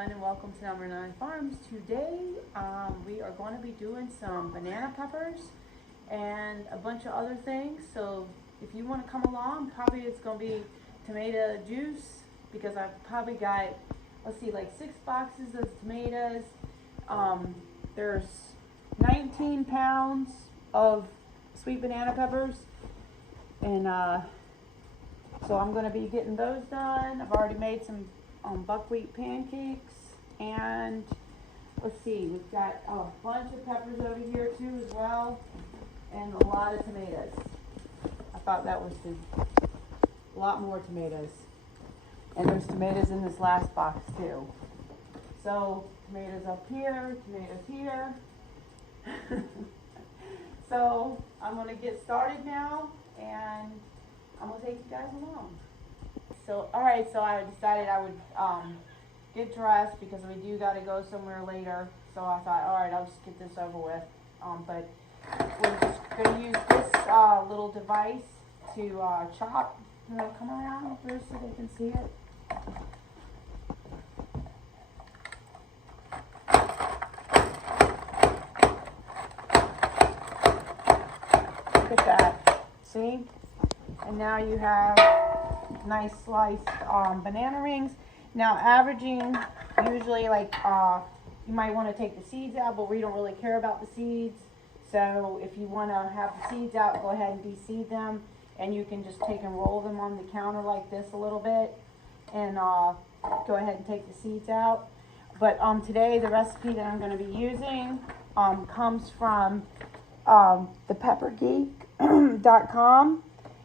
everyone, and welcome to Number 9 Farms. Today we are going to be doing some banana peppers and a bunch of other things. So if you want to come along, probably it's going to be tomato juice, because I've probably got, let's see, like 6 boxes of tomatoes. There's 19 pounds of sweet banana peppers, and so I'm going to be getting those done. I've already made some buckwheat pancakes, and let's see, we've got a bunch of peppers over here too as well, and a lot of tomatoes. I thought that was a lot more tomatoes, and there's tomatoes in this last box too. So tomatoes up here, tomatoes here. So I'm going to get started now, and I'm going to take you guys along. So, alright, so I decided I would get dressed because we do got to go somewhere later. So I thought, alright, I'll just get this over with. But we're just going to use this little device to chop. You want to come around first so they can see it? Look at that. See? And now you have nice sliced banana rings. Now averaging, usually like you might want to take the seeds out, but we don't really care about the seeds. So if you want to have the seeds out, go ahead and de-seed them, and you can just take and roll them on the counter like this a little bit, and go ahead and take the seeds out. But today the recipe that I'm going to be using comes from thepeppergeek.com.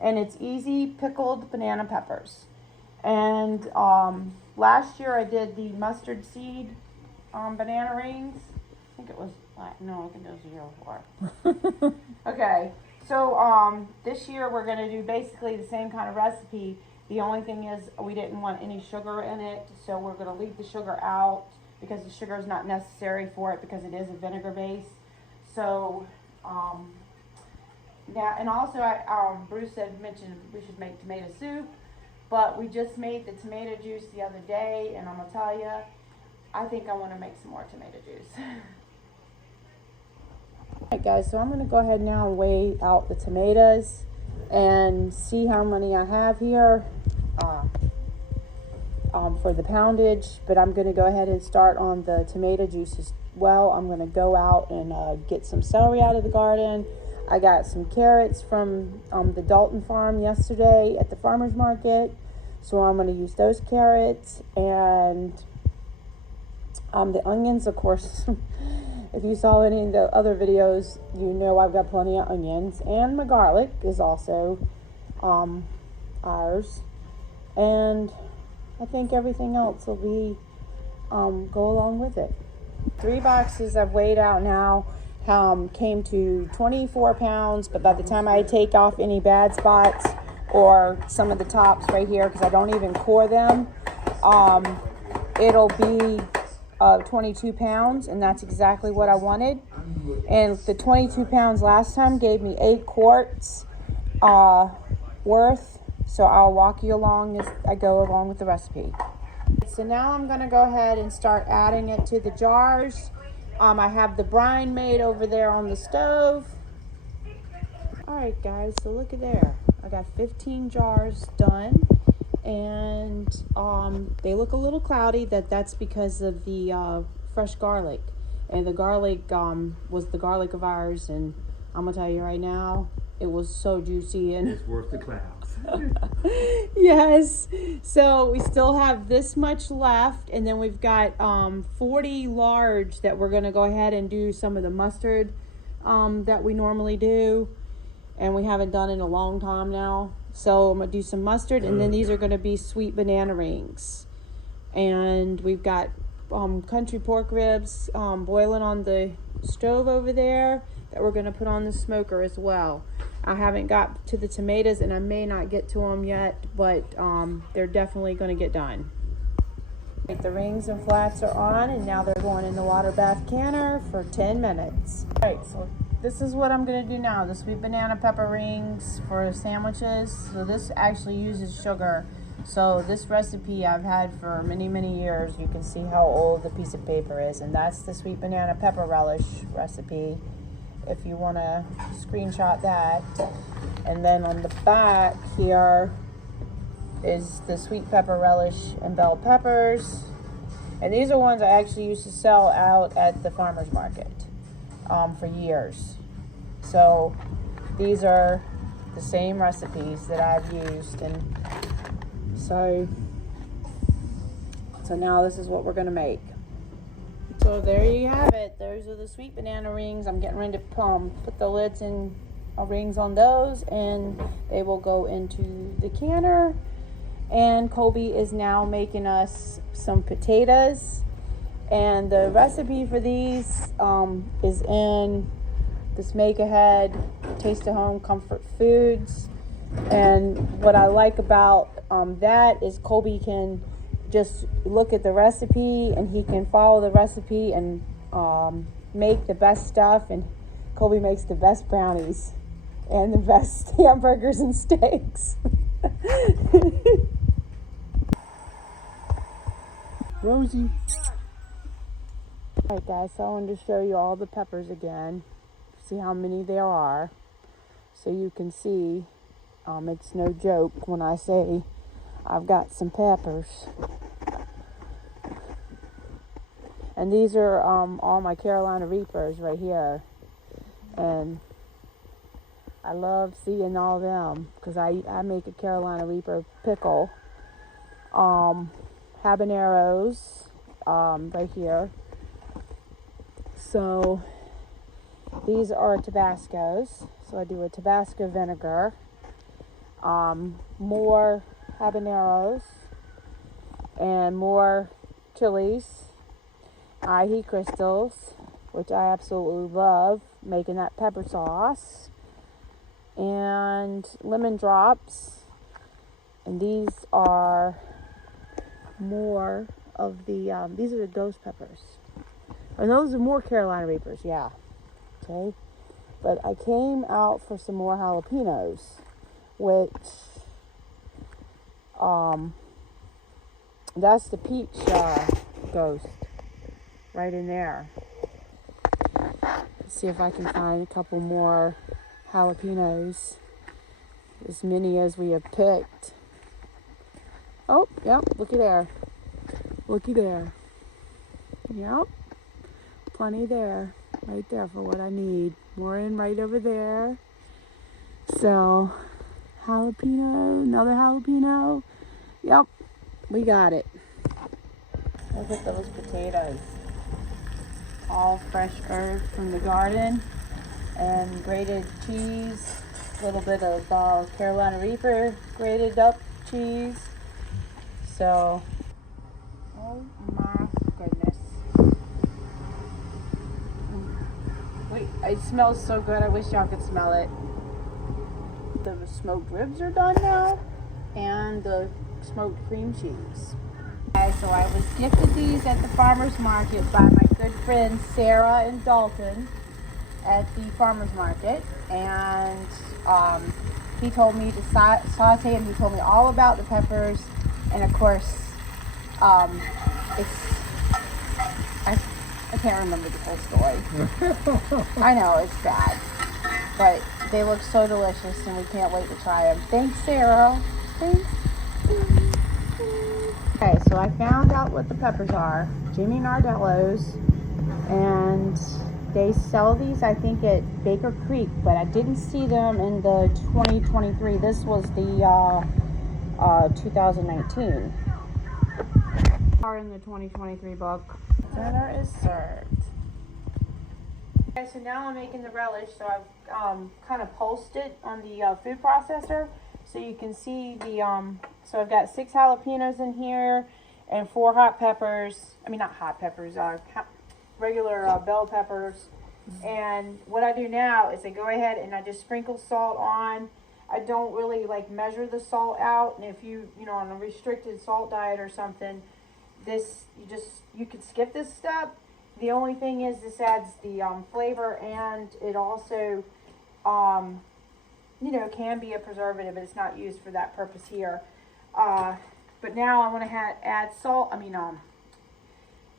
And it's easy pickled banana peppers. And last year I did the mustard seed banana rings. I think it was, no, I think it was the year before. Okay, so this year we're going to do basically the same kind of recipe. The only thing is we didn't want any sugar in it, so we're going to leave the sugar out because the sugar is not necessary for it because it is a vinegar base. So now, and also, Bruce had mentioned we should make tomato soup, but we just made the tomato juice the other day, and I'm going to tell you, I think I want to make some more tomato juice. Alright guys, so I'm going to go ahead now and weigh out the tomatoes and see how many I have here for the poundage, but I'm going to go ahead and start on the tomato juice as well. I'm going to go out and get some celery out of the garden. I got some carrots from the Dalton farm yesterday at the farmer's market, so I'm going to use those carrots, and the onions, of course. If you saw any of the other videos, you know I've got plenty of onions, and my garlic is also ours, and I think everything else will be go along with it. 3 boxes I've weighed out now. Came to 24 pounds, but by the time I take off any bad spots or some of the tops right here, because I don't even core them, it'll be 22 pounds, and that's exactly what I wanted. And the 22 pounds last time gave me 8 quarts worth, so I'll walk you along as I go along with the recipe. So now I'm going to go ahead and start adding it to the jars. I have the brine made over there on the stove. Alright guys, so look at there. I got 15 jars done, and they look a little cloudy. That's because of the fresh garlic. And the garlic was the garlic of ours, and I'm going to tell you right now, it was so juicy. And it's worth the clouds. Yes, so we still have this much left, and then we've got 40 large that we're going to go ahead and do some of the mustard that we normally do, and we haven't done in a long time now. So I'm going to do some mustard, and then these are going to be sweet banana rings. And we've got country pork ribs boiling on the stove over there that we're going to put on the smoker as well. I haven't got to the tomatoes, and I may not get to them yet, but they're definitely going to get done. The rings and flats are on, and now they're going in the water bath canner for 10 minutes. All right, so this is what I'm going to do now. The sweet banana pepper rings for sandwiches. So this actually uses sugar. So this recipe I've had for many, many years. You can see how old the piece of paper is, and that's the sweet banana pepper relish recipe. If you want to screenshot that. And then on the back here is the sweet pepper relish and bell peppers. And these are ones I actually used to sell out at the farmer's market for years. So these are the same recipes that I've used, and so now this is what we're gonna make. So there you have it. Those are the sweet banana rings. I'm getting ready to put the lids and rings on those, and they will go into the canner. And Colby is now making us some potatoes, and the recipe for these is in this Make Ahead Taste of Home Comfort Foods. And what I like about that is Colby can just look at the recipe, and he can follow the recipe and make the best stuff. And Colby makes the best brownies and the best hamburgers and steaks. Rosie. Alright guys, so I wanted to show you all the peppers again. See how many there are. So you can see, it's no joke when I say I've got some peppers. And these are all my Carolina Reapers right here. And I love seeing all them because I make a Carolina Reaper pickle. Habaneros right here. So these are Tabascos. So I do a Tabasco vinegar. More habaneros and more chilies. Ají crystals, which I absolutely love, making that pepper sauce, and lemon drops. And these are more of the these are the ghost peppers, and those are more Carolina Reapers, yeah. Okay, but I came out for some more jalapenos, which that's the peach ghost right in there. Let's see if I can find a couple more jalapenos, as many as we have picked. Oh, yep, looky there. Looky there. Yep, plenty there. Right there for what I need. More in right over there. So, jalapeno, another jalapeno. Yep, we got it. Look at those potatoes. All fresh earth from the garden. And grated cheese. A little bit of Carolina Reaper grated up cheese. So, oh my goodness. Wait, it smells so good. I wish y'all could smell it. The smoked ribs are done now, and the smoked cream cheese. Okay, so I was gifted these at the farmer's market by my good friends Sarah and Dalton at the farmer's market, and he told me to saute them. He told me all about the peppers, and of course, I can't remember the whole story. I know, it's bad, but they look so delicious, and we can't wait to try them. Thanks, Sarah. Thanks. Okay, so I found out what the peppers are. Jimmy Nardello's, and they sell these, I think, at Baker Creek, but I didn't see them in the 2023. This was the 2019. Are in the 2023 book. Dinner is served. Okay, so now I'm making the relish. So I've kind of pulsed it on the food processor, so you can see the so I've got 6 jalapenos in here and 4 hot peppers. I mean, not hot peppers, regular bell peppers. And what I do now is I go ahead and I just sprinkle salt on. I don't really like measure the salt out, and if you know, on a restricted salt diet or something, this you could skip this step. The only thing is this adds the flavor, and it also you know, can be a preservative, but it's not used for that purpose here. But now I want to add salt,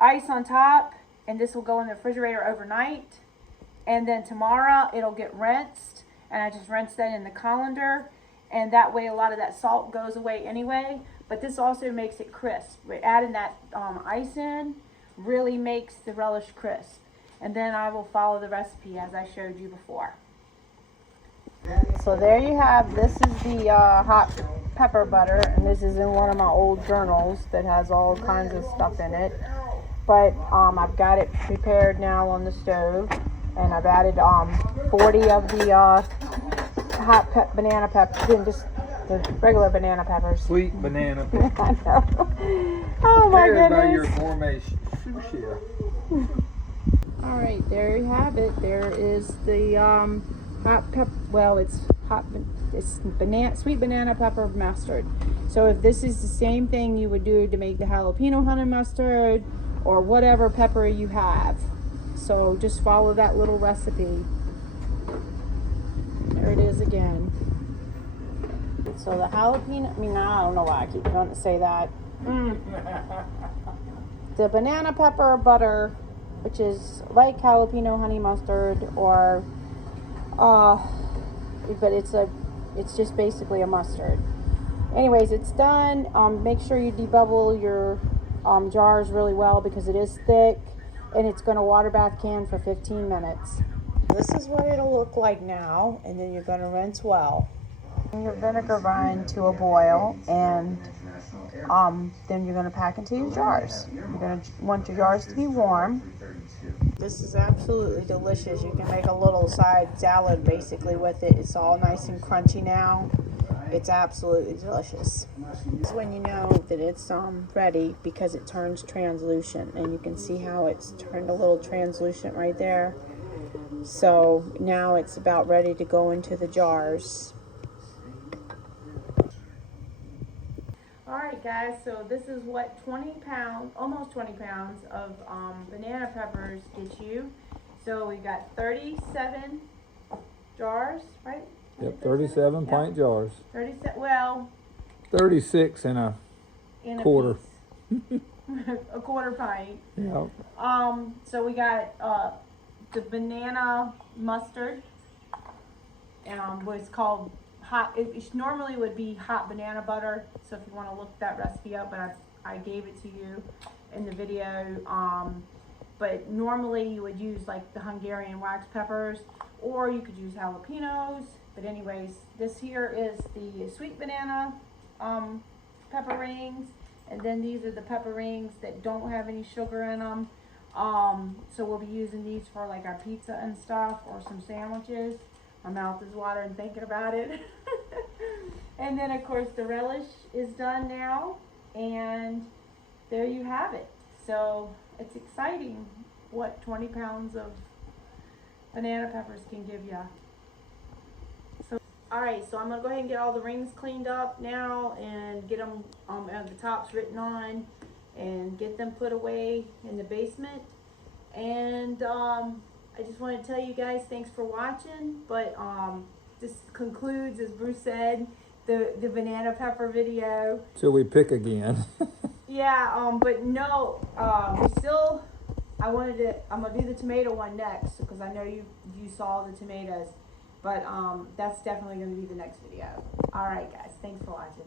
ice on top, and this will go in the refrigerator overnight. And then tomorrow it'll get rinsed, and I just rinse that in the colander, and that way a lot of that salt goes away anyway. But this also makes it crisp. Adding that ice in really makes the relish crisp. And then I will follow the recipe as I showed you before. So there you have, this is the hot pepper butter, and this is in one of my old journals that has all kinds of stuff in it. But I've got it prepared now on the stove, and I've added 40 of the banana peppers, just the regular banana peppers. Sweet banana peppers. I know. Oh my goodness. By your gourmet sous chef. All right, there you have it. There is the hot pepper. Well, it's sweet banana pepper mustard. So if this is the same thing you would do to make the jalapeno honey mustard or whatever pepper you have. So just follow that little recipe. There it is again. So the jalapeno, I don't know why I keep going to say that. The banana pepper butter, which is like jalapeno honey mustard, or but it's just basically a mustard. Anyways, it's done. Make sure you debubble your jars really well because it is thick, and it's going to water bath can for 15 minutes. This is what it'll look like now, and then you're going to rinse well. Bring your vinegar rind to a boil, and then you're going to pack into your jars. You're going to want your jars to be warm. This is absolutely delicious. You can make a little side salad basically with it. It's all nice and crunchy now. It's absolutely delicious. This is when you know that it's ready, because it turns translucent, and you can see how it's turned a little translucent right there. So now it's about ready to go into the jars. Alright guys, so this is what 20 pounds, almost 20 pounds of banana peppers get you. So we got 37 jars, right? Yep, 37 pint jars. 37, well, 36 in a quarter. A quarter pint. Yep. So we got the banana mustard, what's called hot. It normally would be hot banana butter. So if you want to look that recipe up, but I gave it to you in the video. But normally you would use like the Hungarian wax peppers, or you could use jalapenos. But anyways, this here is the sweet banana pepper rings, and then these are the pepper rings that don't have any sugar in them. So we'll be using these for like our pizza and stuff, or some sandwiches. My mouth is watering thinking about it. And then of course the relish is done now, and there you have it. So it's exciting what 20 pounds of banana peppers can give you. So, alright, so I'm going to go ahead and get all the rings cleaned up now, and get them the tops written on, and get them put away in the basement. And I just want to tell you guys thanks for watching. But this concludes, as Bruce said, the banana pepper video. Till we pick again. Yeah, but no, I'm gonna do the tomato one next, because I know you saw the tomatoes, but that's definitely gonna be the next video. All right guys, thanks for watching.